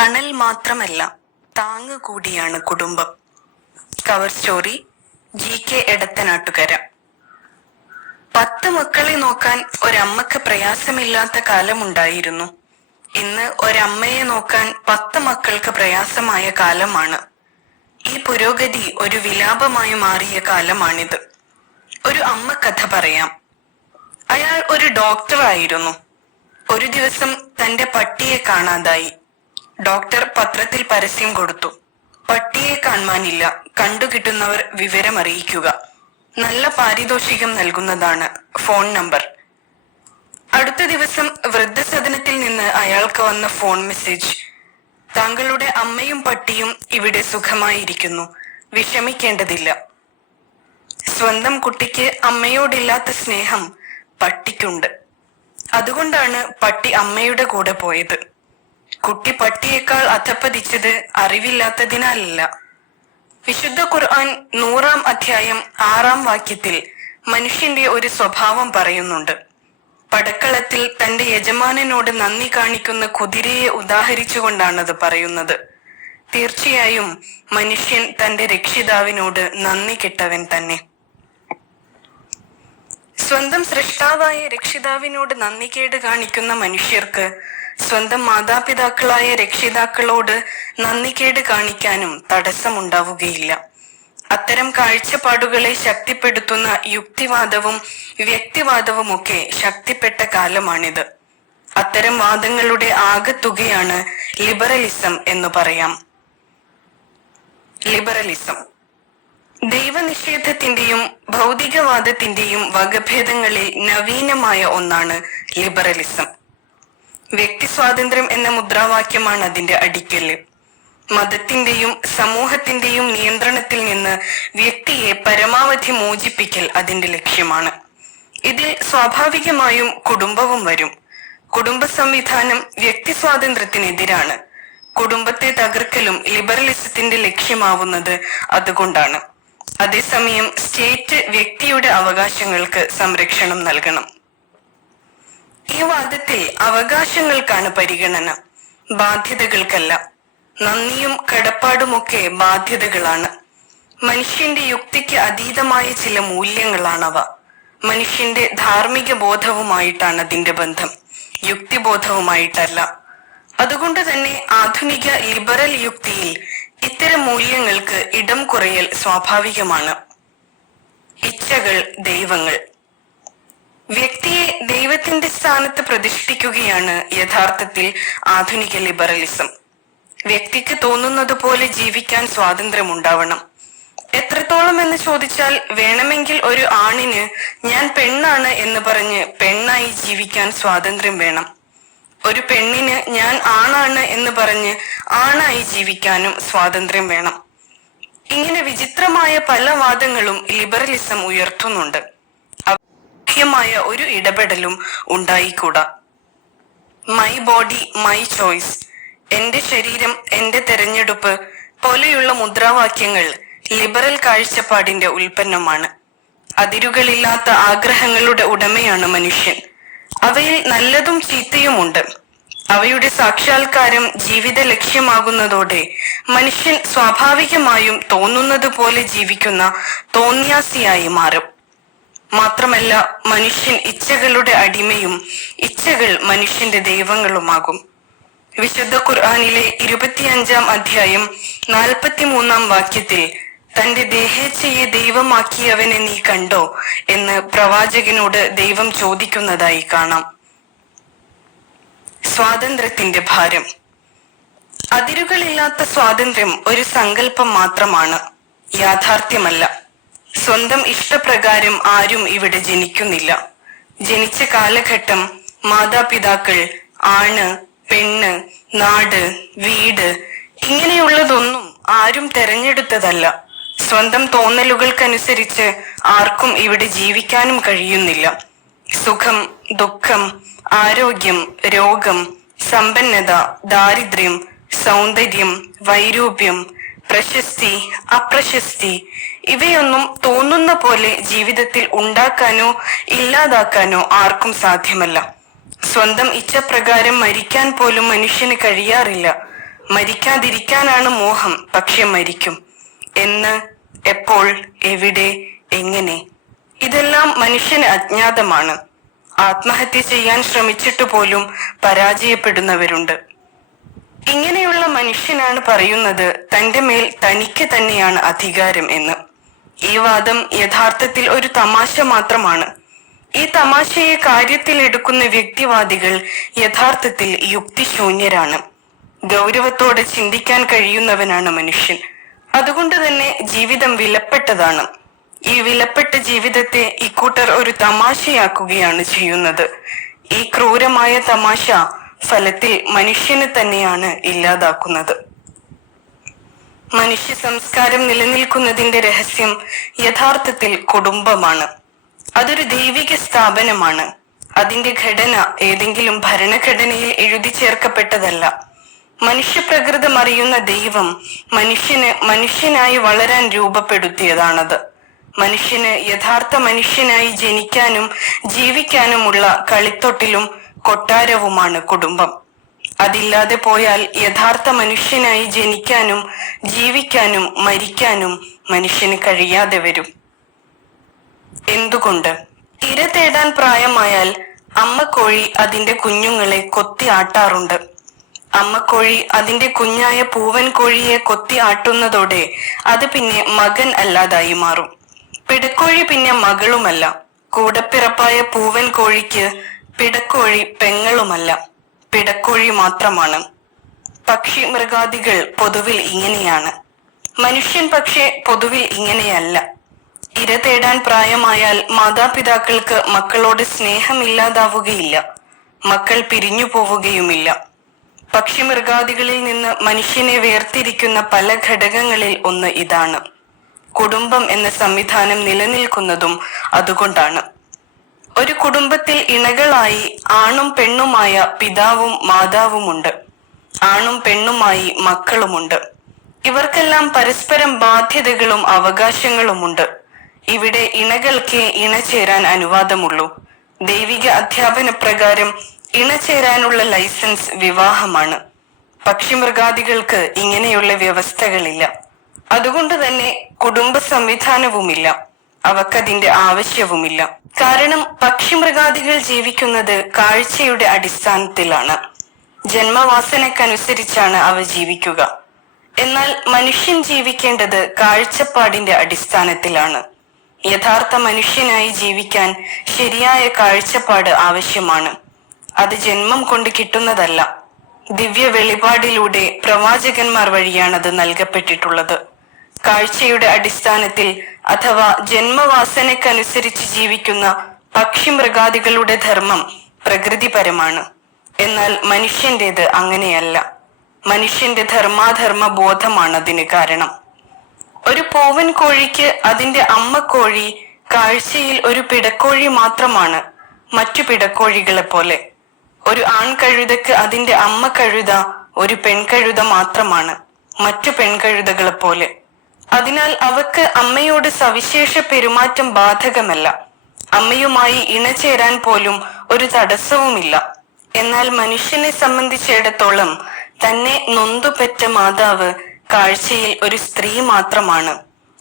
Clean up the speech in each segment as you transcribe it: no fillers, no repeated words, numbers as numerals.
തണൽ മാത്രമല്ല, താങ്ങ് കൂടിയാണ് കുടുംബം. Cover story GK Edathanattukara. 10 മക്കളെ നോക്കാൻ ഒരമ്മക്ക് പ്രയാസമില്ലാത്ത കാലമുണ്ടായിരുന്നു. ഇന്ന് ഒരമ്മയെ നോക്കാൻ 10 മക്കൾക്ക് പ്രയാസമായ കാലമാണ്. ഈ പുരോഗതി ഒരു വിലാപമായി മാറിയ കാലമാണിത്. ഒരു അമ്മ കഥ പറയാം. അയാൾ ഒരു ഡോക്ടറായിരുന്നു. ഒരു ദിവസം തന്റെ പട്ടിയെ കാണാതായി. ഡോക്ടർ പത്രത്തിൽ പരസ്യം കൊടുത്തു. പട്ടിയെ കാണാനില്ല, കണ്ടുകിട്ടുന്നവർ വിവരമറിയിക്കുക. നല്ല പാരിതോഷികം നൽകുന്നതാണ്. Phone number. അടുത്ത ദിവസം വൃദ്ധസദനത്തിൽ നിന്ന് അയാൾക്ക് വന്ന ഫോൺ മെസ്സേജ്: താങ്കളുടെ അമ്മയും പട്ടിയും ഇവിടെ സുഖമായിരിക്കുന്നു, വിഷമിക്കേണ്ടതില്ല. സ്വന്തം കുട്ടിക്ക് അമ്മയോടില്ലാത്ത സ്നേഹം പട്ടിക്കുണ്ട്. അതുകൊണ്ടാണ് പട്ടി അമ്മയുടെ കൂടെ പോയത്. കുട്ടി പട്ടിയേക്കാൾ അധപ്പതിച്ചത് അറിവില്ലാത്തതിനാലല്ല. വിശുദ്ധ ഖുർആൻ 100-ാം അധ്യായം 6-ാം വാക്യത്തിൽ മനുഷ്യന്റെ ഒരു സ്വഭാവം പറയുന്നുണ്ട്. പടക്കളത്തിൽ തന്റെ യജമാനനോട് നന്ദി കാണിക്കുന്ന കുതിരയെ ഉദാഹരിച്ചുകൊണ്ടാണത് പറയുന്നത്. തീർച്ചയായും മനുഷ്യൻ തന്റെ രക്ഷിതാവിനോട് നന്ദി കെട്ടവൻ തന്നെ. സ്വന്തം സൃഷ്ടാവായ രക്ഷിതാവിനോട് നന്ദികേട് കാണിക്കുന്ന മനുഷ്യർക്ക് സ്വന്തം മാതാപിതാക്കളായ രക്ഷിതാക്കളോട് നന്ദികേട് കാണിക്കാനും തടസ്സമുണ്ടാവുകയില്ല. അത്തരം കാഴ്ചപ്പാടുകളെ ശക്തിപ്പെടുത്തുന്ന യുക്തിവാദവും വ്യക്തിവാദവുമൊക്കെ ശക്തിപ്പെട്ട കാലമാണിത്. അത്തരം വാദങ്ങളുടെ ആകെത്തുകയാണ് ലിബറലിസം എന്ന് പറയാം. ലിബറലിസം ദൈവനിഷേധത്തിന്റെയും ഭൗതികവാദത്തിന്റെയും വകഭേദങ്ങളിൽ നവീനമായ ഒന്നാണ് ലിബറലിസം. വ്യക്തി സ്വാതന്ത്ര്യം എന്ന മുദ്രാവാക്യമാണ് അതിന്റെ അടിക്കല്. മതത്തിന്റെയും സമൂഹത്തിന്റെയും നിയന്ത്രണത്തിൽ നിന്ന് വ്യക്തിയെ പരമാവധി മോചിപ്പിക്കൽ അതിന്റെ ലക്ഷ്യമാണ്. ഇതിൽ സ്വാഭാവികമായും കുടുംബവും വരും. കുടുംബ സംവിധാനം വ്യക്തി സ്വാതന്ത്ര്യത്തിനെതിരാണ്. കുടുംബത്തെ തകർക്കലും ലിബറലിസത്തിന്റെ ലക്ഷ്യമാവുന്നത് അതുകൊണ്ടാണ്. അതേസമയം സ്റ്റേറ്റ് വ്യക്തിയുടെ അവകാശങ്ങൾക്ക് സംരക്ഷണം നൽകണം. ഈ വാദത്തിൽ അവകാശങ്ങൾക്കാണ് പരിഗണന, ബാധ്യതകൾക്കല്ല. നന്ദിയും കടപ്പാടുമൊക്കെ ബാധ്യതകളാണ്. മനുഷ്യന്റെ യുക്തിക്ക് അതീതമായ ചില മൂല്യങ്ങളാണവ. മനുഷ്യന്റെ ധാർമ്മിക ബോധവുമായിട്ടാണ് അതിന്റെ ബന്ധം, യുക്തിബോധവുമായിട്ടല്ല. അതുകൊണ്ട് തന്നെ ആധുനിക ലിബറൽ യുക്തിയിൽ ഇത്തരം മൂല്യങ്ങൾക്ക് ഇടം കുറയൽ സ്വാഭാവികമാണ്. ഇച്ഛകൾ ദൈവങ്ങൾ. വ്യക്തിയെ ദൈവത്തിന്റെ സ്ഥാനത്ത് പ്രതിഷ്ഠിക്കുകയാണ് യഥാർത്ഥത്തിൽ ആധുനിക ലിബറലിസം. വ്യക്തിക്ക് തോന്നുന്നത് പോലെ ജീവിക്കാൻ സ്വാതന്ത്ര്യമുണ്ടാവണം. എത്രത്തോളം എന്ന് ചോദിച്ചാൽ, വേണമെങ്കിൽ ഒരു ആണിന് ഞാൻ പെണ്ണാണ് എന്ന് പറഞ്ഞ് പെണ്ണായി ജീവിക്കാൻ സ്വാതന്ത്ര്യം വേണം. ഒരു പെണ്ണിന് ഞാൻ ആണാണ് എന്ന് പറഞ്ഞ് ആണായി ജീവിക്കാനും സ്വാതന്ത്ര്യം വേണം. ഇങ്ങനെ വിചിത്രമായ പല വാദങ്ങളും ലിബറലിസം ഉയർത്തുന്നുണ്ട്. മായ ഒരു ഇടപെടലും ഉണ്ടായിക്കൂടാ. മൈ ബോഡി മൈ ചോയ്സ്, എന്റെ ശരീരം എന്റെ തെരഞ്ഞെടുപ്പ് പോലെയുള്ള മുദ്രാവാക്യങ്ങൾ ലിബറൽ കാഴ്ചപ്പാടിന്റെ ഉൽപ്പന്നമാണ്. അതിരുകളില്ലാത്ത ആഗ്രഹങ്ങളുടെ ഉടമയാണ് മനുഷ്യൻ. അവയിൽ നല്ലതും ചീത്തയുമുണ്ട്. അവയുടെ സാക്ഷാത്കാരം ജീവിത ലക്ഷ്യമാകുന്നതോടെ മനുഷ്യൻ സ്വാഭാവികമായും തോന്നുന്നത് പോലെ ജീവിക്കുന്ന തോന്യാസിയായി മാറും. മാത്രമല്ല, മനുഷ്യൻ ഇച്ഛകളുടെ അടിമയും ഇച്ഛകൾ മനുഷ്യന്റെ ദൈവങ്ങളുമാകും. വിശുദ്ധ ഖുർആനിലെ 25-ാം അധ്യായം 43-ാം വാക്യത്തിൽ തന്റെ ദേഹേച്ഛയെ ദൈവമാക്കിയവനെ നീ കണ്ടോ എന്ന് പ്രവാചകനോട് ദൈവം ചോദിക്കുന്നതായി കാണാം. സ്വാതന്ത്ര്യത്തിന്റെ ഭാരം. അതിരുകളില്ലാത്ത സ്വാതന്ത്ര്യം ഒരു സങ്കല്പം മാത്രമാണ്, യാഥാർത്ഥ്യമല്ല. സ്വന്തം ഇഷ്ടപ്രകാരം ആരും ഇവിടെ ജനിക്കുന്നില്ല. ജനിച്ച കാലഘട്ടം, മാതാപിതാക്കൾ, ആണ്, പെണ്ണ്, നാട്, വീട് ഇങ്ങനെയുള്ളതൊന്നും ആരും തെരഞ്ഞെടുത്തതല്ല. സ്വന്തം തോന്നലുകൾക്കനുസരിച്ച് ആർക്കും ഇവിടെ ജീവിക്കാനും കഴിയുന്നില്ല. സുഖം, ദുഃഖം, ആരോഗ്യം, രോഗം, സമ്പന്നത, ദാരിദ്ര്യം, സൗന്ദര്യം, വൈരൂപ്യം, പ്രശസ്തി, അപ്രശസ്തി ഇവയൊന്നും തോന്നുന്ന പോലെ ജീവിതത്തിൽ ഉണ്ടാക്കാനോ ഇല്ലാതാക്കാനോ ആർക്കും സാധ്യമല്ല. സ്വന്തം ഇച്ഛപ്രകാരം മരിക്കാൻ പോലും മനുഷ്യന് കഴിയാറില്ല. മരിക്കാതിരിക്കാനാണ് മോഹം, പക്ഷെ മരിക്കും. എന്ന്, എപ്പോൾ, എവിടെ, എങ്ങനെ, ഇതെല്ലാം മനുഷ്യന് അജ്ഞാതമാണ്. ആത്മഹത്യ ചെയ്യാൻ ശ്രമിച്ചിട്ട് പോലും പരാജയപ്പെടുന്നവരുണ്ട്. ഇങ്ങനെയുള്ള മനുഷ്യനാണ് പറയുന്നത് തന്റെ മേൽ തനിക്ക് തന്നെയാണ് അധികാരം എന്ന്. ഈ വാദം യഥാർത്ഥത്തിൽ ഒരു തമാശ മാത്രമാണ്. ഈ തമാശയെ കാര്യത്തിൽ എടുക്കുന്ന വ്യക്തിവാദികൾ യഥാർത്ഥത്തിൽ യുക്തിശൂന്യരാണ്. ഗൗരവത്തോടെ ചിന്തിക്കാൻ കഴിയുന്നവനാണ് മനുഷ്യൻ. അതുകൊണ്ട് തന്നെ ജീവിതം വിലപ്പെട്ടതാണ്. ഈ വിലപ്പെട്ട ജീവിതത്തെ ഇക്കൂട്ടർ ഒരു തമാശയാക്കുകയാണ് ചെയ്യുന്നത്. ഈ ക്രൂരമായ തമാശ ഫലത്തിൽ മനുഷ്യനെ തന്നെയാണ് ഇല്ലാതാക്കുന്നത്. മനുഷ്യ സംസ്കാരം നിലനിൽക്കുന്നതിന്റെ രഹസ്യം യഥാർത്ഥത്തിൽ കുടുംബമാണ്. അതൊരു ദൈവിക സ്ഥാപനമാണ്. അതിന്റെ ഘടന ഏതെങ്കിലും ഭരണഘടനയിൽ എഴുതി ചേർക്കപ്പെട്ടതല്ല. മനുഷ്യപ്രകൃതം അറിയുന്ന ദൈവം മനുഷ്യനായി വളരാൻ രൂപപ്പെടുത്തിയതാണത്. മനുഷ്യന് യഥാർത്ഥ മനുഷ്യനായി ജനിക്കാനും ജീവിക്കാനുമുള്ള കളിത്തൊട്ടിലും കൊട്ടാരവുമാണ് കുടുംബം. അതില്ലാതെ പോയാൽ യഥാർത്ഥ മനുഷ്യനായി ജനിക്കാനും ജീവിക്കാനും മരിക്കാനും മനുഷ്യന് കഴിയാതെ വരും. എന്തുകൊണ്ട്? ഇര തേടാൻ പ്രായമായാൽ അമ്മക്കോഴി അതിന്റെ കുഞ്ഞുങ്ങളെ കൊത്തി ആട്ടാറുണ്ട്. അമ്മക്കോഴി അതിന്റെ കുഞ്ഞായ പൂവൻ കോഴിയെ കൊത്തി ആട്ടുന്നതോടെ അത് പിന്നെ മകൻ അല്ലാതായി മാറും. പിടക്കോഴി പിന്നെ മകളുമല്ല. കൂടപ്പിറപ്പായ പൂവൻ കോഴിക്ക് പിടക്കോഴി പെങ്ങളുമല്ല, പിടക്കോഴി മാത്രമാണ്. പക്ഷി മൃഗാദികൾ പൊതുവിൽ ഇങ്ങനെയാണ്. മനുഷ്യൻ പക്ഷേ പൊതുവിൽ ഇങ്ങനെയല്ല. ഇര തേടാൻ പ്രായമായാൽ മാതാപിതാക്കൾക്ക് മക്കളോട് സ്നേഹമില്ലാതാവുകയില്ല, മക്കൾ പിരിഞ്ഞു പോവുകയുമില്ല. പക്ഷി മൃഗാദികളിൽ നിന്ന് മനുഷ്യനെ വേർതിരിക്കുന്ന പല ഘടകങ്ങളിൽ ഒന്ന് ഇതാണ്. കുടുംബം എന്ന സംവിധാനം നിലനിൽക്കുന്നതും അതുകൊണ്ടാണ്. ഒരു കുടുംബത്തിൽ ഇണകളായി ആണും പെണ്ണുമായ പിതാവും മാതാവുമുണ്ട്. ആണും പെണ്ണുമായി മക്കളുമുണ്ട്. ഇവർക്കെല്ലാം പരസ്പരം ബാധ്യതകളും അവകാശങ്ങളുമുണ്ട്. ഇവിടെ ഇണകൾക്ക് ഇണചേരാൻ അനുവാദമുള്ളൂ. ദൈവിക അധ്യാപന പ്രകാരം ഇണചേരാനുള്ള ലൈസൻസ് വിവാഹമാണ്. പക്ഷിമൃഗാദികൾക്ക് ഇങ്ങനെയുള്ള വ്യവസ്ഥകളില്ല. അതുകൊണ്ട് തന്നെ കുടുംബ സംവിധാനവുമില്ല. അവക്കതിന്റെ ആവശ്യവുമില്ല. കാരണം പക്ഷിമൃഗാദികൾ ജീവിക്കുന്നത് കാഴ്ചയുടെ അടിസ്ഥാനത്തിലാണ്. ജന്മവാസനക്കനുസരിച്ചാണ് അവ ജീവിക്കുക. എന്നാൽ മനുഷ്യൻ ജീവിക്കേണ്ടത് കാഴ്ചപ്പാടിന്റെ അടിസ്ഥാനത്തിലാണ്. യഥാർത്ഥ മനുഷ്യനായി ജീവിക്കാൻ ശരിയായ കാഴ്ചപ്പാട് ആവശ്യമാണ്. അത് ജന്മം കൊണ്ട് കിട്ടുന്നതല്ല. ദിവ്യ വെളിപാടിലൂടെ പ്രവാചകന്മാർ വഴിയാണത് നൽകപ്പെട്ടിട്ടുള്ളത്. കാഴ്ചയുടെ അടിസ്ഥാനത്തിൽ അഥവാ ജന്മവാസനക്കനുസരിച്ച് ജീവിക്കുന്ന പക്ഷിമൃഗാദികളുടെ ധർമ്മം പ്രകൃതിപരമാണ്. എന്നാൽ മനുഷ്യന്റേത് അങ്ങനെയല്ല. മനുഷ്യന്റെ ധർമാധർമ്മ ബോധമാണ് അതിന് കാരണം. ഒരു പൂവൻ കോഴിക്ക് അതിന്റെ അമ്മക്കോഴി കാഴ്ചയിൽ ഒരു പിടക്കോഴി മാത്രമാണ്, മറ്റു പിടക്കോഴികളെ പോലെ. ഒരു ആൺകഴുതക്ക് അതിന്റെ അമ്മ കഴുത ഒരു പെൺകഴുത മാത്രമാണ്, മറ്റു പെൺകഴുതകളെ പോലെ. അതിനാൽ അവക്ക് അമ്മയോട് സവിശേഷ പെരുമാറ്റം ബാധകമല്ല. അമ്മയുമായി ഇണചേരാൻ പോലും ഒരു തടസ്സവുമില്ല. എന്നാൽ മനുഷ്യനെ സംബന്ധിച്ചിടത്തോളം തന്നെ നൊന്തുപെറ്റ മാതാവ് കാഴ്ചയിൽ ഒരു സ്ത്രീ മാത്രമാണ്.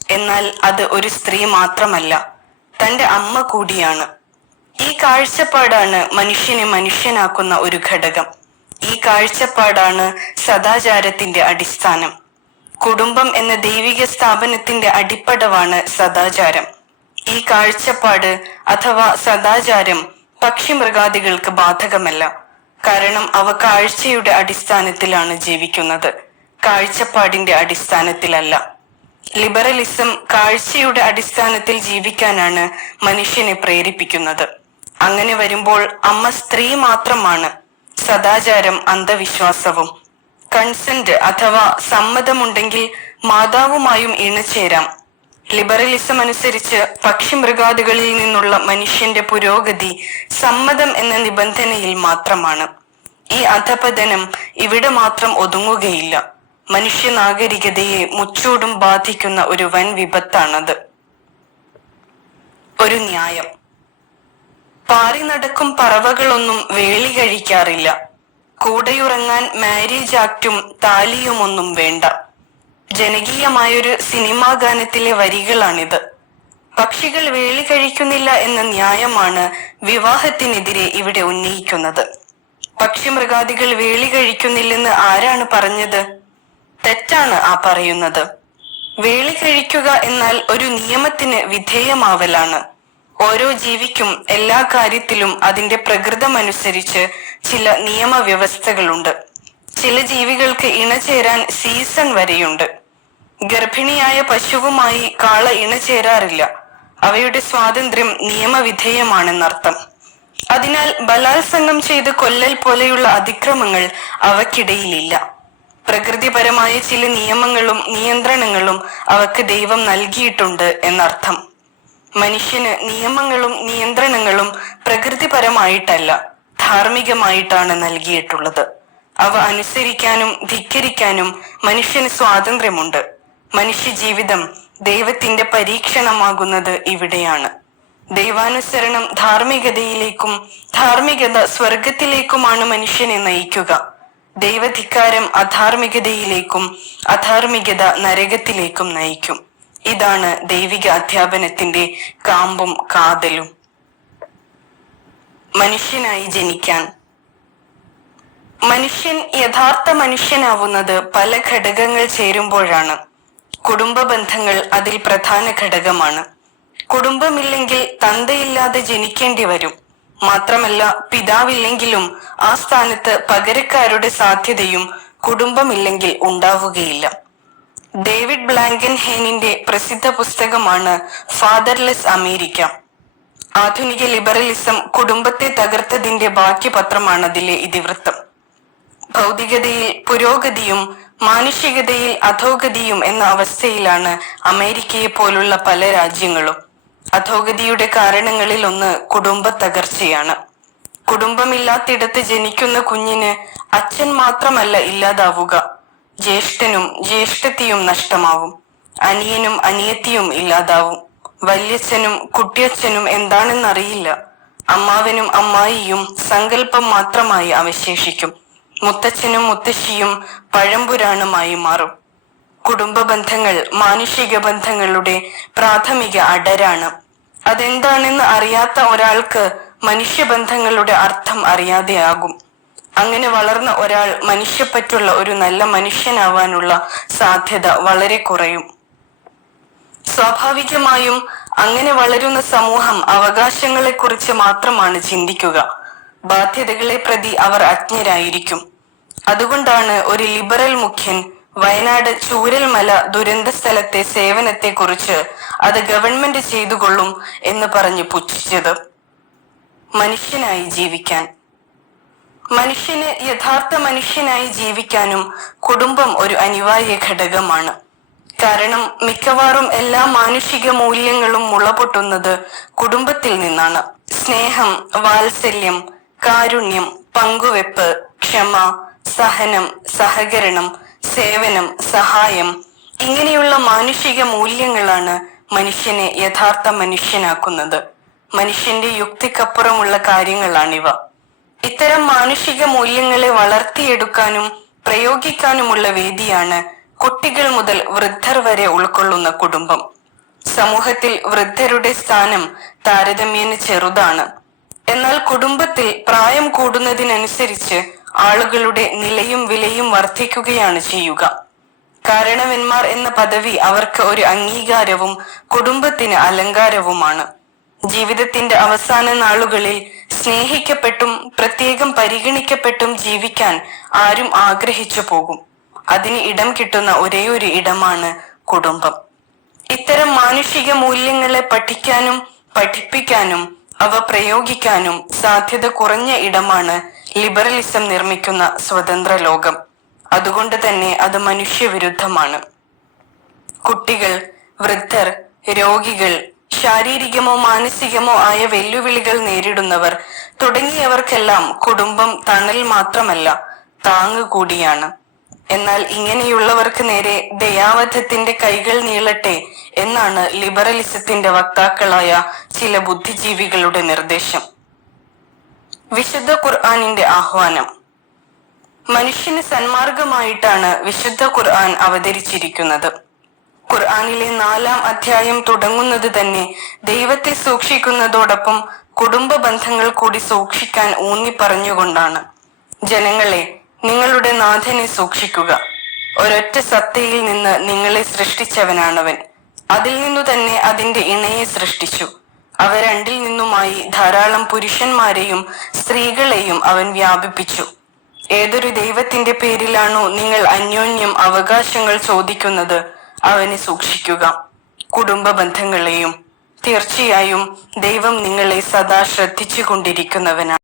എന്നാൽ അത് ഒരു സ്ത്രീ മാത്രമല്ല, തന്റെ അമ്മ കൂടിയാണ്. ഈ കാഴ്ചപ്പാടാണ് മനുഷ്യനെ മനുഷ്യനാക്കുന്ന ഒരു ഘടകം. ഈ കാഴ്ചപ്പാടാണ് സദാചാരത്തിന്റെ അടിസ്ഥാനം. കുടുംബം എന്ന ദൈവിക സ്ഥാപനത്തിന്റെ അടിപ്പടവാണ് സദാചാരം. ഈ കാഴ്ചപ്പാട് അഥവാ സദാചാരം പക്ഷിമൃഗാദികൾക്ക് ബാധകമല്ല. കാരണം അവ കാഴ്ചയുടെ അടിസ്ഥാനത്തിലാണ് ജീവിക്കുന്നത്, കാഴ്ചപ്പാടിന്റെ അടിസ്ഥാനത്തിലല്ല. ലിബറലിസം കാഴ്ചയുടെ അടിസ്ഥാനത്തിൽ ജീവിക്കാനാണ് മനുഷ്യനെ പ്രേരിപ്പിക്കുന്നത്. അങ്ങനെ വരുമ്പോൾ അമ്മ സ്ത്രീ മാത്രമാണ്, സദാചാരം അന്ധവിശ്വാസവും. കൺസെന്റ് അഥവാ സമ്മതമുണ്ടെങ്കിൽ മാതാവുമായും ഇണചേരാം. ലിബറലിസം അനുസരിച്ച് പക്ഷിമൃഗാദികളിൽ നിന്നുള്ള മനുഷ്യന്റെ പുരോഗതി സമ്മതം എന്ന നിബന്ധനയിൽ മാത്രമാണ്. ഈ അധപതനം ഇവിടെ മാത്രം ഒതുങ്ങുകയില്ല. മനുഷ്യ നാഗരികതയെ മുച്ചൂടും ബാധിക്കുന്ന ഒരു വൻ വിപത്താണത്. ഒരു ന്യായം. പാറി നടക്കും പറവകളൊന്നും വേളി കഴിക്കാറില്ല. കൂടെയുറങ്ങാൻ മാരേജ് ആക്റ്റും താലിയുമൊന്നും വേണ്ട. ജനകീയമായൊരു സിനിമാ ഗാനത്തിലെ വരികളാണിത്. പക്ഷികൾ വേളി കഴിക്കുന്നില്ല എന്ന ന്യായമാണ് വിവാഹത്തിനെതിരെ ഇവിടെ ഉന്നയിക്കുന്നത്. പക്ഷിമൃഗാദികൾ വേളി കഴിക്കുന്നില്ലെന്ന് ആരാണ് പറഞ്ഞത്? തെറ്റാണ് ആ പറയുന്നത്. വേളി കഴിക്കുക എന്നാൽ ഒരു നിയമത്തിന് വിധേയമാവലാണ്. ഓരോ ജീവിക്കും എല്ലാ കാര്യത്തിലും അതിന്റെ പ്രകൃതമനുസരിച്ച് ചില നിയമവ്യവസ്ഥകളുണ്ട്. ചില ജീവികൾക്ക് ഇണചേരാൻ സീസൺ വരെയുണ്ട്. ഗർഭിണിയായ പശുവുമായി കാള ഇണചേരാറില്ല. അവയുടെ സ്വാതന്ത്ര്യം നിയമവിധേയമാണെന്നർത്ഥം. അതിനാൽ ബലാത്സംഗം ചെയ്ത് കൊല്ലൽ പോലെയുള്ള അതിക്രമങ്ങൾ അവക്കിടയിലില്ല. പ്രകൃതിപരമായ ചില നിയമങ്ങളും നിയന്ത്രണങ്ങളും അവക്ക് ദൈവം നൽകിയിട്ടുണ്ട് എന്നർത്ഥം. മനുഷ്യന് നിയമങ്ങളും നിയന്ത്രണങ്ങളും പ്രകൃതിപരമായിട്ടല്ല, ധാർമ്മികമായിട്ടാണ് നൽകിയിട്ടുള്ളത്. അവ അനുസരിക്കാനും ധിക്കരിക്കാനും മനുഷ്യന് സ്വാതന്ത്ര്യമുണ്ട്. മനുഷ്യ ജീവിതം ദൈവത്തിന്റെ പരീക്ഷണമാകുന്നത് ഇവിടെയാണ്. ദൈവാനുസരണം ധാർമ്മികതയിലേക്കും ധാർമ്മികത സ്വർഗത്തിലേക്കുമാണ് മനുഷ്യനെ നയിക്കുക. ദൈവധിക്കാരം അധാർമികതയിലേക്കും അധാർമികത നരകത്തിലേക്കും നയിക്കും. ഇതാണ് ദൈവിക അധ്യാപനത്തിന്റെ കാമ്പും കാതലും. മനുഷ്യനായി ജനിക്കാൻ. മനുഷ്യൻ യഥാർത്ഥ മനുഷ്യനാവുന്നത് പല ഘടകങ്ങൾ ചേരുമ്പോഴാണ്. കുടുംബ ബന്ധങ്ങൾ അതിൽ പ്രധാന ഘടകമാണ്. കുടുംബമില്ലെങ്കിൽ തന്തയില്ലാതെ ജനിക്കേണ്ടി വരും. മാത്രമല്ല, പിതാവില്ലെങ്കിലും ആ സ്ഥാനത്ത് പകരക്കാരുടെ സാധ്യതയും കുടുംബമില്ലെങ്കിൽ ഉണ്ടാവുകയില്ല. ഡേവിഡ് ബ്ലാങ്കൻഹെയ്നിന്റെ പ്രസിദ്ധ പുസ്തകമാണ് ഫാദർലെസ് അമേരിക്ക. ആധുനിക ലിബറലിസം കുടുംബത്തെ തകർത്തതിന്റെ ബാക്കിപത്രമാണ് അതിലെ ഇതിവൃത്തം. ഭൗതികതയിൽ പുരോഗതിയും മാനുഷികതയിൽ അധോഗതിയും എന്ന അവസ്ഥയിലാണ് അമേരിക്കയെ പോലുള്ള പല രാജ്യങ്ങളും. അധോഗതിയുടെ കാരണങ്ങളിൽ ഒന്ന് കുടുംബ തകർച്ചയാണ്. കുടുംബമില്ലാത്തിടത്ത് ജനിക്കുന്ന കുഞ്ഞിന് അച്ഛൻ മാത്രമല്ല ഇല്ലാതാവുക, ജ്യേഷ്ഠനും ജ്യേഷ്ഠത്തിയും നഷ്ടമാവും, അനിയനും അനിയത്തിയും ഇല്ലാതാവും, വല്യച്ഛനും കുട്ടിയച്ഛനും എന്താണെന്നറിയില്ല, അമ്മാവനും അമ്മായിയും സങ്കല്പം മാത്രമായി അവശേഷിക്കും, മുത്തച്ഛനും മുത്തശ്ശിയും പഴംപുരാണമായി മാറും. കുടുംബ ബന്ധങ്ങൾ മാനുഷിക ബന്ധങ്ങളുടെ പ്രാഥമിക അടരാണ്. അതെന്താണെന്ന് അറിയാത്ത ഒരാൾക്ക് മനുഷ്യബന്ധങ്ങളുടെ അർത്ഥം അറിയാതെയാകും. അങ്ങനെ വളർന്ന ഒരാൾ മനുഷ്യപ്പറ്റുള്ള ഒരു നല്ല മനുഷ്യനാവാനുള്ള സാധ്യത വളരെ കുറയും. സ്വാഭാവികമായും അങ്ങനെ വളരുന്ന സമൂഹം അവകാശങ്ങളെക്കുറിച്ച് മാത്രമാണ് ചിന്തിക്കുക. ബാധ്യതകളെ പ്രതി അവർ അജ്ഞരായിരിക്കും. അതുകൊണ്ടാണ് ഒരു ലിബറൽ മുഖ്യൻ വയനാട് ചൂരൽമല ദുരന്ത സ്ഥലത്തെ സേവനത്തെക്കുറിച്ച് അത് ഗവൺമെന്റ് ചെയ്തുകൊള്ളും എന്ന് പറഞ്ഞ് പുച്ഛിച്ചത്. മനുഷ്യനായി ജീവിക്കാൻ. മനുഷ്യന് യഥാർത്ഥ മനുഷ്യനായി ജീവിക്കാനും കുടുംബം ഒരു അനിവാര്യ ഘടകമാണ്. കാരണം മിക്കവാറും എല്ലാ മാനുഷിക മൂല്യങ്ങളും മുളപൊട്ടുന്നത് കുടുംബത്തിൽ നിന്നാണ്. സ്നേഹം, വാത്സല്യം, കാരുണ്യം, പങ്കുവെപ്പ്, ക്ഷമ, സഹനം, സഹകരണം, സേവനം, സഹായം, ഇങ്ങനെയുള്ള മാനുഷിക മൂല്യങ്ങളാണ് മനുഷ്യനെ യഥാർത്ഥ മനുഷ്യനാക്കുന്നത്. മനുഷ്യന്റെ യുക്തിക്കപ്പുറമുള്ള കാര്യങ്ങളാണിവ. ഇത്തരം മാനുഷിക മൂല്യങ്ങളെ വളർത്തിയെടുക്കാനും പ്രയോഗിക്കാനുമുള്ള വേദിയാണ് കുട്ടികൾ മുതൽ വൃദ്ധർ വരെ ഉൾക്കൊള്ളുന്ന കുടുംബം. സമൂഹത്തിൽ വൃദ്ധരുടെ സ്ഥാനം താരതമ്യേന ചെറുതാണ്. എന്നാൽ കുടുംബത്തിൽ പ്രായം കൂടുന്നതിനനുസരിച്ച് ആളുകളുടെ നിലയും വിലയും വർദ്ധിക്കുകയാണ് ചെയ്യുക. കാരണവന്മാർ എന്ന പദവി അവർക്ക് ഒരു അംഗീകാരവും കുടുംബത്തിന് അലങ്കാരവുമാണ്. ജീവിതത്തിന്റെ അവസാന നാളുകളിൽ സ്നേഹിക്കപ്പെട്ടും പ്രത്യേകം പരിഗണിക്കപ്പെട്ടും ജീവിക്കാൻ ആരും ആഗ്രഹിച്ചു പോകും. അതിന് ഇടം കിട്ടുന്ന ഒരേയൊരു ഇടമാണ് കുടുംബം. ഇത്തരം മാനുഷിക മൂല്യങ്ങളെ പഠിക്കാനും പഠിപ്പിക്കാനും അവ പ്രയോഗിക്കാനും സാധ്യത കുറഞ്ഞ ഇടമാണ് ലിബറലിസം നിർമ്മിക്കുന്ന സ്വതന്ത്ര ലോകം. അതുകൊണ്ട് തന്നെ അത് മനുഷ്യവിരുദ്ധമാണ്. കുട്ടികൾ, വൃദ്ധർ, രോഗികൾ, ശാരീരികമോ മാനസികമോ ആയ വെല്ലുവിളികൾ നേരിടുന്നവർ തുടങ്ങിയവർക്കെല്ലാം കുടുംബം തണൽ മാത്രമല്ല, താങ്ങ് കൂടിയാണ്. എന്നാൽ ഇങ്ങനെയുള്ളവർക്ക് നേരെ ദയാവധത്തിന്റെ കൈകൾ നീളട്ടെ എന്നാണ് ലിബറലിസത്തിന്റെ വക്താക്കളായ ചില ബുദ്ധിജീവികളുടെ നിർദ്ദേശം. വിശുദ്ധ ഖുർആനിന്റെ ആഹ്വാനം. മനുഷ്യന് സന്മാർഗമായിട്ടാണ് വിശുദ്ധ ഖുർആൻ അവതരിച്ചിരിക്കുന്നത്. ഖുർആനിലെ 4-ാം അധ്യായം തുടങ്ങുന്നത് തന്നെ ദൈവത്തെ സൂക്ഷിക്കുന്നതോടൊപ്പം കുടുംബ ബന്ധങ്ങൾ കൂടി സൂക്ഷിക്കാൻ ഊന്നി പറഞ്ഞുകൊണ്ടാണ്. ജനങ്ങളെ, നിങ്ങളുടെ നാഥനെ സൂക്ഷിക്കുക. ഒരൊറ്റ സത്തയിൽ നിന്ന് നിങ്ങളെ സൃഷ്ടിച്ചവനാണവൻ. അതിൽ നിന്നു തന്നെ അതിന്റെ ഇണയെ സൃഷ്ടിച്ചു. അവ രണ്ടിൽ നിന്നുമായി ധാരാളം പുരുഷന്മാരെയും സ്ത്രീകളെയും അവൻ വ്യാപിപ്പിച്ചു. ഏതൊരു ദൈവത്തിന്റെ പേരിലാണോ നിങ്ങൾ അന്യോന്യം അവകാശങ്ങൾ ചോദിക്കുന്നത്, അവനെ സൂക്ഷിക്കുക, കുടുംബ ബന്ധങ്ങളെയും. തീർച്ചയായും ദൈവം നിങ്ങളെ സദാ ശ്രദ്ധിച്ചു കൊണ്ടിരിക്കുന്നവനാണ്.